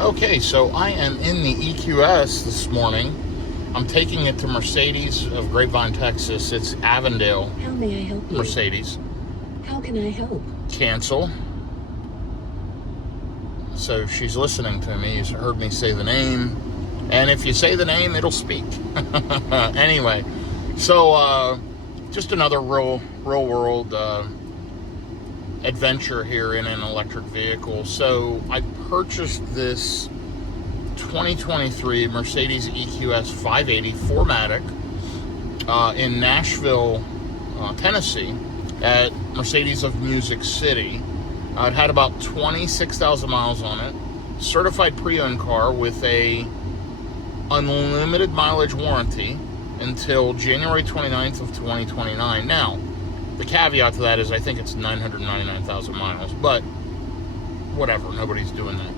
Okay, so I am in the EQS this morning. I'm taking it to Mercedes of Grapevine, Texas. It's Avondale. How may I help you? Mercedes. How can I help? Cancel. So she's listening to me. She's heard me say the name. And if you say the name, it'll speak. Anyway, so just another real world adventure here in an electric vehicle. So I purchased this 2023 Mercedes EQS 580 4MATIC in Nashville, Tennessee at Mercedes of Music City. It had about 26,000 miles on it. Certified pre-owned car with a unlimited mileage warranty until January 29th of 2029. Now, the caveat to that is I think it's 999,000 miles, but whatever, nobody's doing that.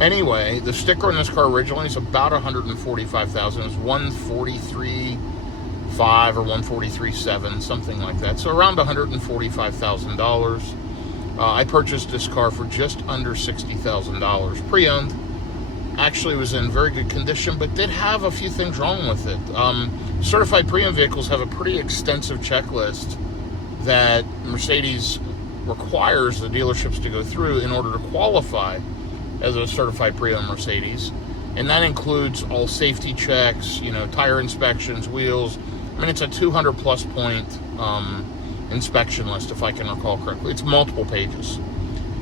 Anyway, the sticker in this car originally is about 145,000. It was 143.5 or 143.7, something like that. So around $145,000. I purchased this car for just under $60,000. Pre-owned. Actually was in very good condition, but did have a few things wrong with it. Certified pre-owned vehicles have a pretty extensive checklist that Mercedes requires the dealerships to go through in order to qualify as a certified pre-owned Mercedes. And that includes all safety checks, tire inspections, wheels. I mean, it's a 200 plus point inspection list, if I can recall correctly. It's multiple pages.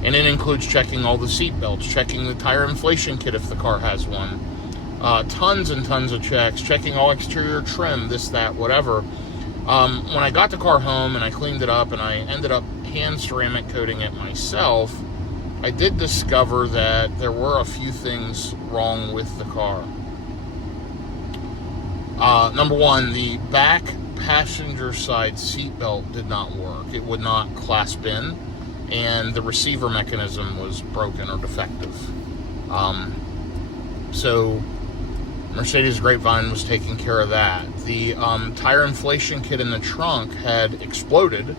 And it includes checking all the seat belts, checking the tire inflation kit if the car has one. Tons and tons of checks, checking all exterior trim, this, that, whatever. When I got the car home and I cleaned it up and I ended up hand ceramic coating it myself, I did discover that there were a few things wrong with the car. Number one, the back passenger side seat belt did not work. It would not clasp in, and the receiver mechanism was broken or defective. So Mercedes Grapevine was taking care of that. The tire inflation kit in the trunk had exploded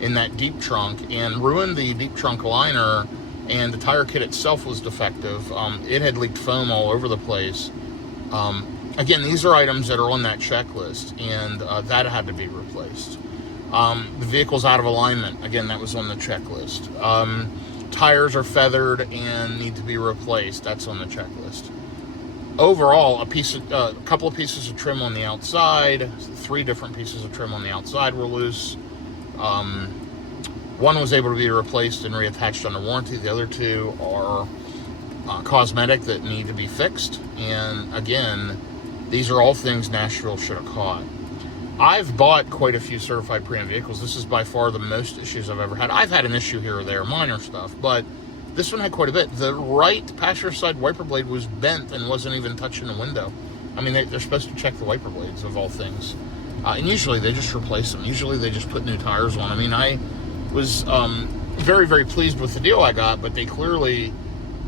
in that deep trunk and ruined the deep trunk liner, and the tire kit itself was defective. It had leaked foam all over the place. Again, these are items that are on that checklist, and that had to be replaced. The vehicle's out of alignment. Again, that was on the checklist. Tires are feathered and need to be replaced. That's on the checklist. Overall, a couple of pieces of trim on the outside, 3 different pieces of trim on the outside were loose. One was able to be replaced and reattached under warranty. The other 2 are cosmetic that need to be fixed. And again, these are all things Nashville should have caught. I've bought quite a few certified pre-owned vehicles. This is by far the most issues I've ever had. I've had an issue here or there, minor stuff, but this one had quite a bit. The right passenger side wiper blade was bent and wasn't even touching the window. I mean, they're supposed to check the wiper blades, of all things. And usually they just replace them. Usually they just put new tires on. I mean, I was very, very pleased with the deal I got, but they clearly,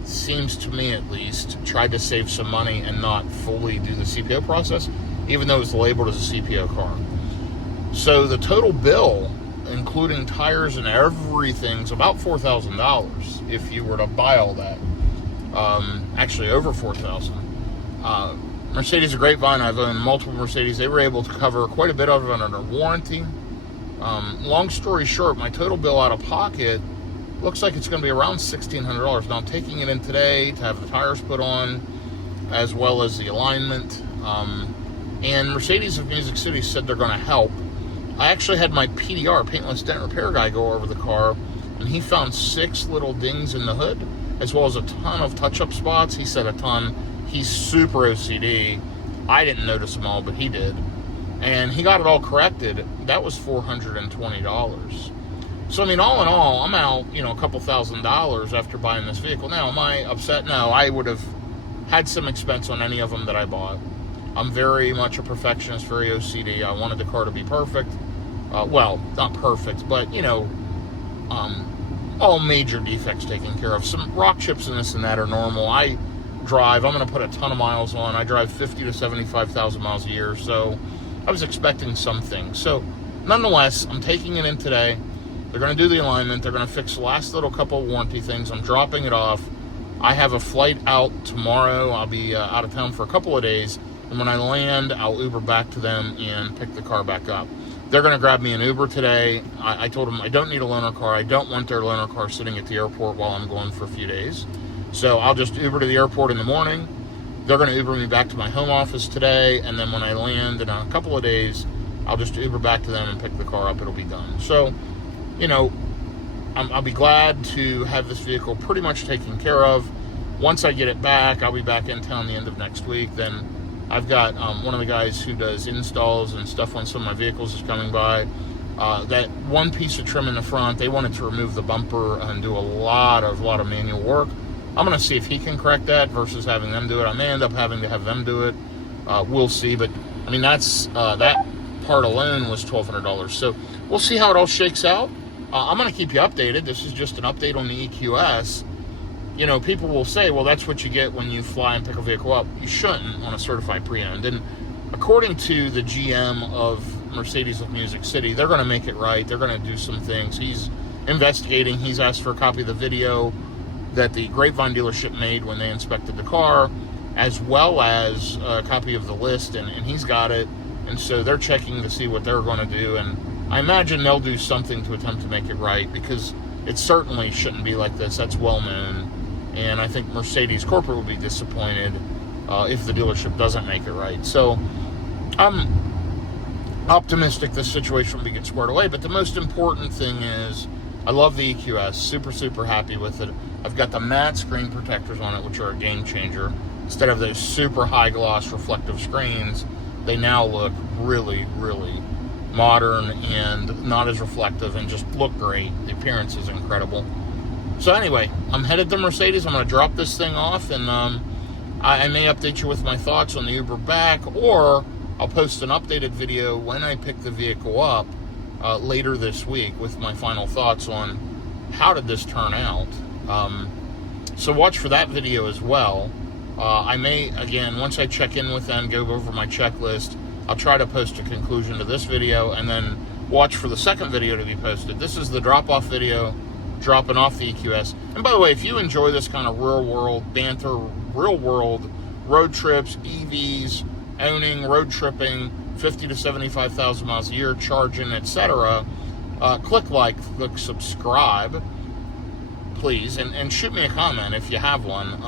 seems to me at least, tried to save some money and not fully do the CPO process, even though it was labeled as a CPO car. So the total bill, including tires and everything, is about $4,000 if you were to buy all that. Actually, over $4,000. Mercedes Grapevine, I've owned multiple Mercedes. They were able to cover quite a bit of it under warranty. Long story short, my total bill out of pocket looks like it's going to be around $1,600. Now, I'm taking it in today to have the tires put on, as well as the alignment. And Mercedes of Music City said they're going to help. I actually had my PDR, paintless dent repair guy, go over the car, and he found 6 little dings in the hood, as well as a ton of touch-up spots. He said a ton. He's super OCD. I didn't notice them all, but he did. And he got it all corrected. That was $420. So, I mean, all in all, I'm out, a couple $1,000s after buying this vehicle. Now, am I upset? No, I would have had some expense on any of them that I bought. I'm very much a perfectionist, very OCD. I wanted the car to be perfect. Well, not perfect, but, all major defects taken care of. Some rock chips and this and that are normal. I'm going to put a ton of miles on. I drive 50 to 75,000 miles a year, so I was expecting some things. So, nonetheless, I'm taking it in today. They're going to do the alignment. They're going to fix the last little couple of warranty things. I'm dropping it off. I have a flight out tomorrow. I'll be out of town for a couple of days. And when I land, I'll Uber back to them and pick the car back up. They're going to grab me an Uber today. I told them I don't need a loaner car. I don't want their loaner car sitting at the airport while I'm going for a few days. So I'll just Uber to the airport in the morning. They're going to Uber me back to my home office today. And then when I land in a couple of days, I'll just Uber back to them and pick the car up. It'll be done. So, you know, I'll be glad to have this vehicle pretty much taken care of. Once I get it back, I'll be back in town the end of next week. Then I've got one of the guys who does installs and stuff on some of my vehicles is coming by. That one piece of trim in the front, they wanted to remove the bumper and do a lot of manual work. I'm going to see if he can correct that versus having them do it. I may end up having to have them do it. We'll see. But, I mean, that's that part alone was $1,200. So we'll see how it all shakes out. I'm going to keep you updated. This is just an update on the EQS. You know, people will say, well, that's what you get when you fly and pick a vehicle up. You shouldn't on a certified pre-owned. And according to the GM of Mercedes of Music City, they're going to make it right. They're going to do some things. He's investigating. He's asked for a copy of the video that the Grapevine dealership made when they inspected the car, as well as a copy of the list, and he's got it. And so they're checking to see what they're going to do. And I imagine they'll do something to attempt to make it right, because it certainly shouldn't be like this. That's well known. And I think Mercedes corporate will be disappointed if the dealership doesn't make it right. So I'm optimistic this situation will get squared away. But the most important thing is I love the EQS. Super, super happy with it. I've got the matte screen protectors on it, which are a game changer. Instead of those super high gloss reflective screens, they now look really, really modern and not as reflective and just look great. The appearance is incredible. So anyway, I'm headed to Mercedes. I'm going to drop this thing off, and I may update you with my thoughts on the Uber back, or I'll post an updated video when I pick the vehicle up later this week with my final thoughts on how did this turn out. So watch for that video as well. I may, again, once I check in with them, go over my checklist, I'll try to post a conclusion to this video, and then watch for the second video to be posted. This is the drop-off video, dropping off the EQS. And by the way, if you enjoy this kind of real-world banter, real-world road trips, EVs, owning, road tripping, 50 to 75,000 miles a year, charging, etc., click like, click subscribe, please, and shoot me a comment if you have one.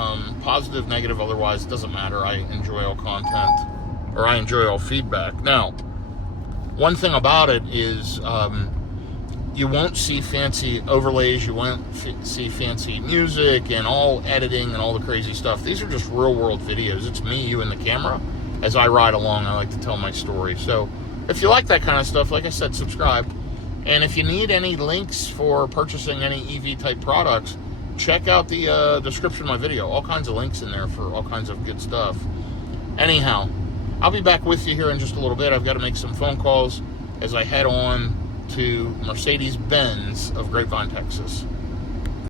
Positive, negative, otherwise, doesn't matter. I enjoy all content, or I enjoy all feedback. Now, one thing about it is you won't see fancy overlays, you won't see fancy music and all editing and all the crazy stuff. These are just real world videos. It's me, you, and the camera. As I ride along, I like to tell my story. So if you like that kind of stuff, like I said, subscribe. And if you need any links for purchasing any EV type products, check out the description of my video. All kinds of links in there for all kinds of good stuff. Anyhow, I'll be back with you here in just a little bit. I've got to make some phone calls as I head on to Mercedes-Benz of Grapevine, Texas.